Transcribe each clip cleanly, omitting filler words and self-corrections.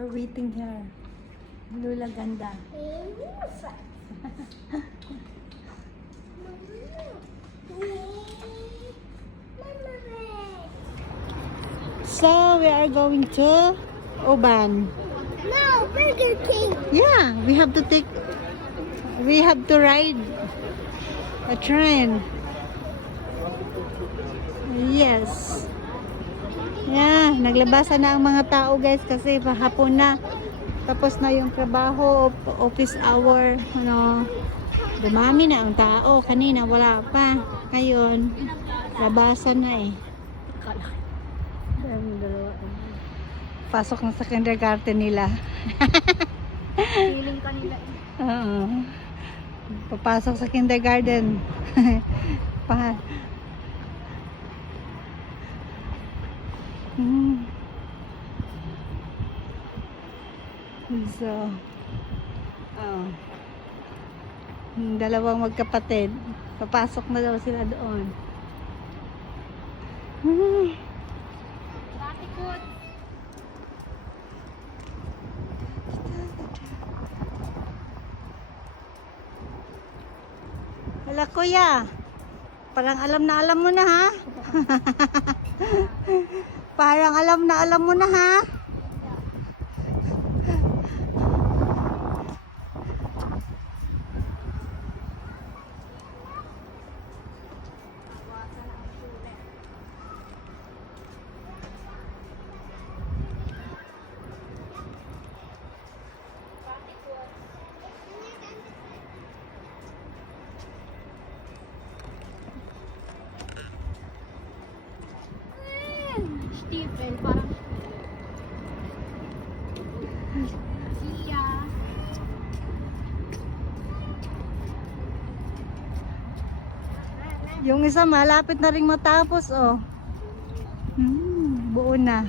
We're waiting here. Lula ganda. So we are going to Oban. No, Burger King. Yeah, we have to ride a train. Yes. Yeah, naglabasan na ang mga tao guys kasi hapon na. Tapos na yung trabaho, office hour, ano. Dumami na ang tao. Kanina wala pa. Ngayon, labasan na eh. Pasok na sa kindergarten nila. Feeling kanila eh. Oo. Papasok sa kindergarten. pa. So, dalawang magkapatid. Papasok na daw sila doon. Batikot. Hala kuya, parang alam mo na ha? Parang alam mo na ha? Stephen, parang Sia. Yung isa malapit na ring matapos oh. Buo na.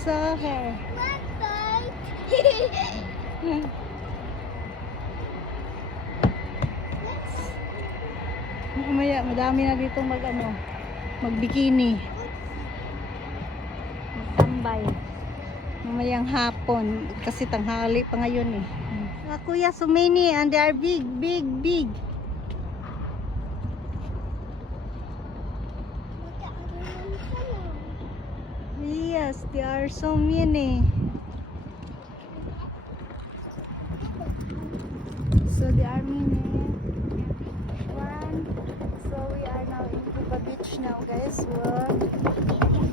So, here. Mamaya, madami na dito magbikini. Magtambay. Mamayang hapon kasi tanghali pa ngayon eh. Kuya, so many and they are big. Yes, there are so many. So there are many. So we are now in Cuba Beach now, guys. We're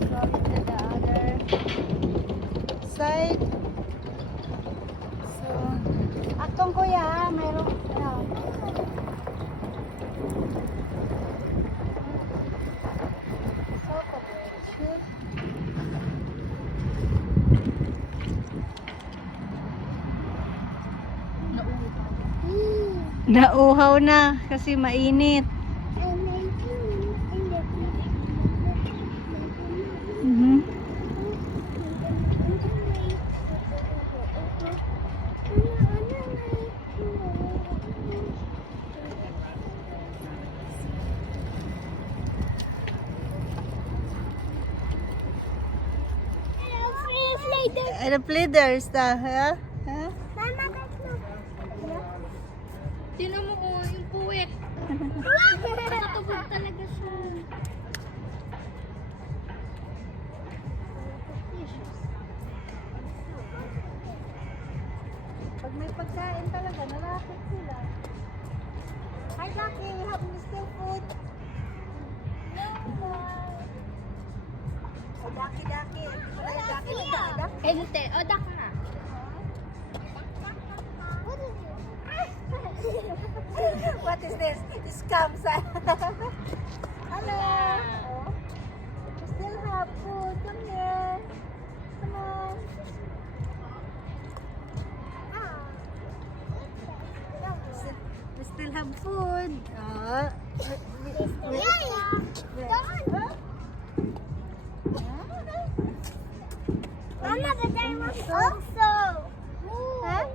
going to the other side. So, akong kuya, mayroon nauhaw na kasi mainit. The pleaders ta, ha? Tinan mo ko yung puwet. Nakatubog talaga siya. Pag may pagkain talaga, nalapit sila. Hi, Lucky, you have still food? Daki-daki. Wala yung daki na daadak. Hindi. O, dak na. What is this? Scam sa... Hello. Oh. We still have food. Come here. Come on. We still have food. Mama, but I was also. Huh?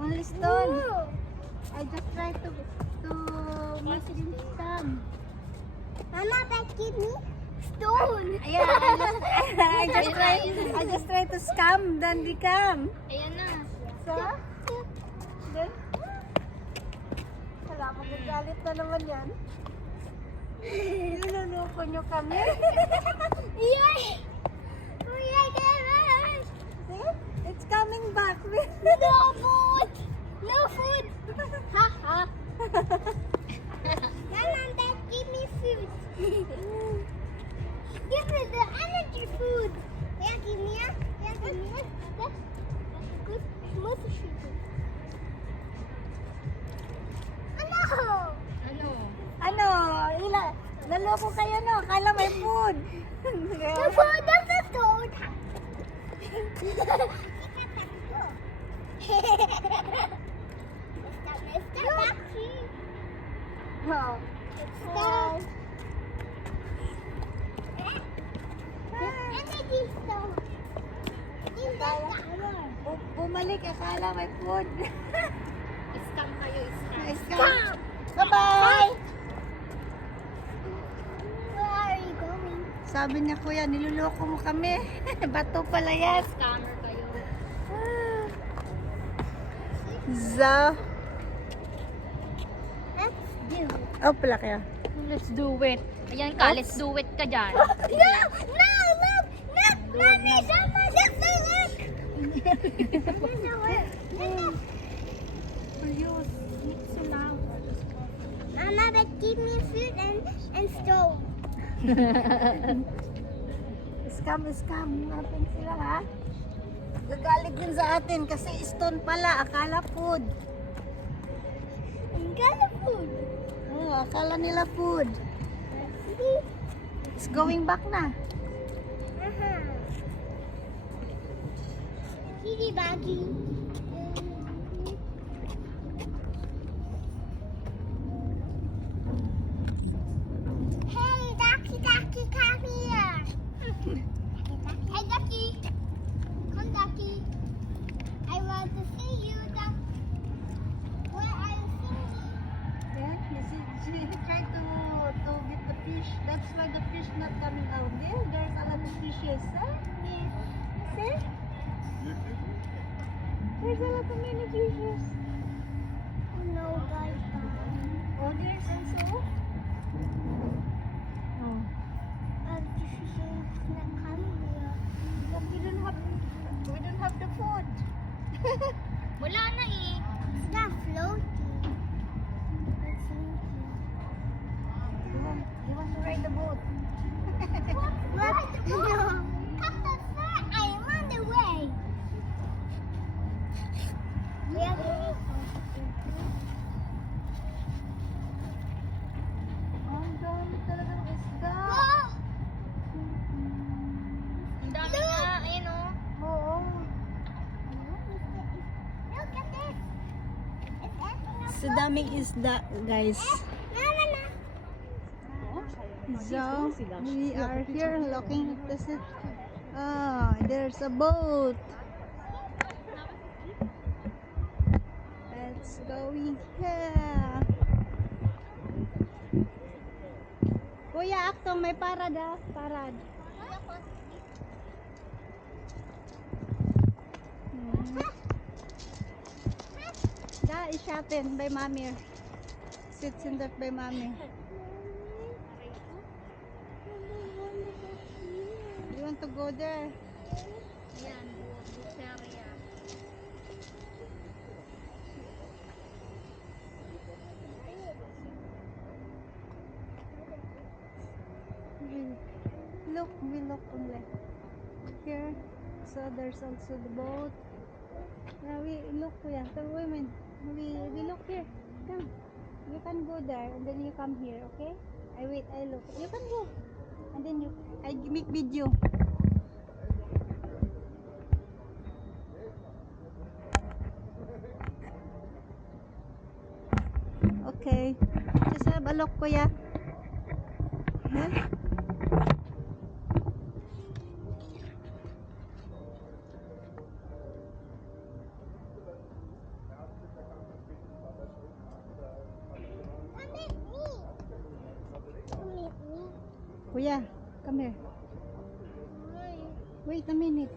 Only stone. I just tried to make it scam. Mama, but give me stone. Yeah, I just tried to scam, then become. Ayan na. So, then, wala mo galit na naman yan. Niloloko nyo kami. Yay! Oh, yeah, guys. See? It's coming back. No food! No food! Ha ha! Mama, Dad, give me food. Give me the energy food. Yeah, give me a. Yeah, give me a. That's good. Mother sugar. Ano? Ano? Ano? Naloko kayo no? Kala may food. The food of the toad. Mr. Ducky. Wow. Stop. Energy stone. Bumalik, akala may food. Scam kayo, scam. Scam. Bye-bye! Where are you going? Sabi niya, kuya, niloloko mo kami. Bato pala yan. Scammer kayo. So, Let's do it. oh, pala kaya. Let's do it. Ayan ka, let's do it ka dyan. No! No! Look! Look! Mommy! Someone just do it! Ayos. It's so loud. Mama, but give me food and stove. Scam natin sila, ha? Gagalit din sa atin kasi stone pala, akala food. And got the food. Oh, akala nila food. It's going back na. Kitty baggy. Hey, Ducky, come here. Hey, Ducky. Come, Ducky. I want to see you, Duck. Where are you seeing? Yeah, she tried to get the fish. That's why the fish not coming out there. There's a lot of fishes, huh? See? There's a lot of many fishes. Oh no, guys. Oh, there's also. Oh. The fish is not coming here. But we don't have the food. Wala na eh. It's not floating. It's sinking. You want to ride the boat? What? No. Come the far. I am on the way. We are going. Ang dami talagang isda. Oh! Ang dami nga. Ayun o. Oo. Look at this. It's acting up. Sa daming isda, guys. No, no, no. So, we are here looking at this. Ah, there's a boat. Let's go in here. Kuya, aktong may parad ah. Parad. That is shopping by mommy. Sits in that by mommy. You want to go there? Ayan, buteria. we look only. Here, so there's also the boat. Yeah, we look, yeah, the women. We look here. Come. You can go there and then you come here, okay? I wait, I look. You can go. And then I make video. Okay. Just have a look, kuya. Yeah? Kuya, come here. Wait a minute.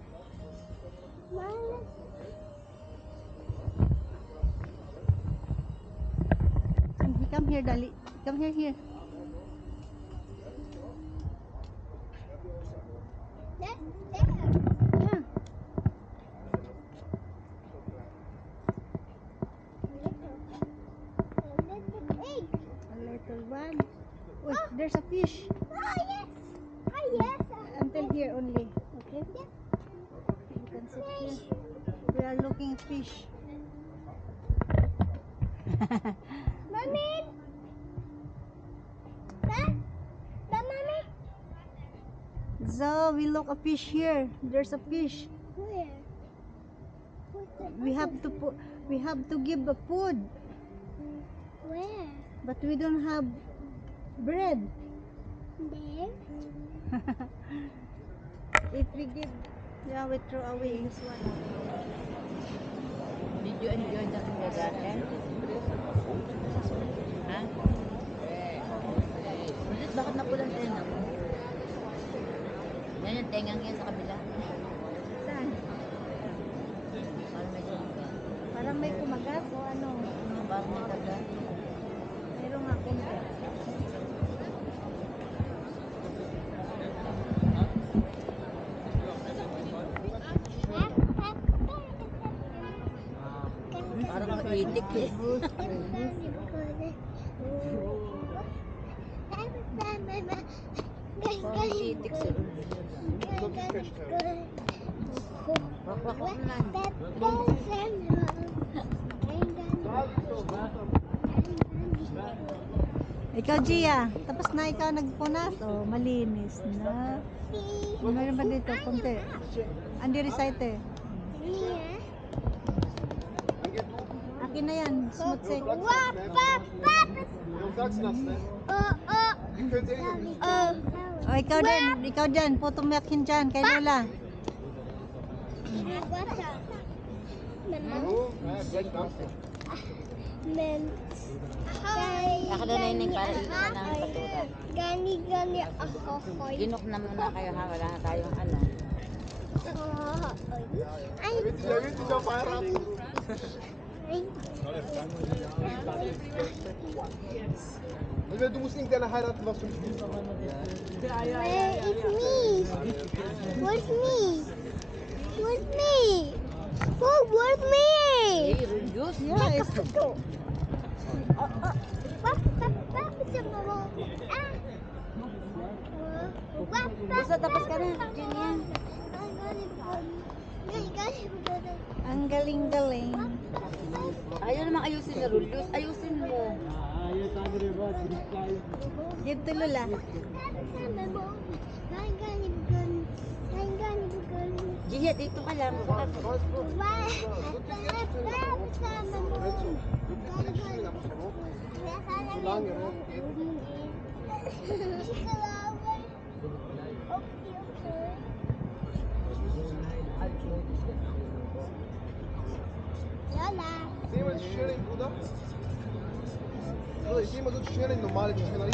Come here, Dali. Come here. Yeah. A little one. Wait, there's a fish. Until here only. Okay? You can sit here. We are looking at fish. Mommy! Mommy? So, we look a fish here. There's a fish. Where? We have to give a food. Where? But we don't have bread. There? If we give, yeah, we throw away this one. Did you enjoy the kindergarten? Ha? Ulit, bakit napulang tenga mo? Yan yung tengang yan sa kabila. Saan? Parang may sumaga. Parang may kumagat o ano? Parang may taga. Meron nga konti. Parang maitik eh. Parang itik si Rulis. Wakwak naman. Ikaw, Gia, tapos na ikaw nagpunas. Oh, malinis na. Meron ba dito? Konti. Andi recite. Akin na yan. Smooth sake. Oh, ikaw din. Ikaw din. Putong yakin dyan. Kay Lola. Nakadalaynay para ito na ang patura. Gani ako koy. Ginok na muna kayo ha. Wala na tayong ano. Ay. Du musst irgendeine heiraten, was du spielst. Where is me? Where's me? Where's me? Oh, where's me? Hey, Rulius. Yeah, it's Basta tapos ka na. Diyan yan. ang galing-galing. Ayaw naman ayusin na Rulius. Ayusin mo. Give to Lola. Gia, dito ka lang. Solange er hoch geht. Lola. Sehen wir die Schere, Bruder? Bruder, ich sehe mal so die Schere, normale, die Schere.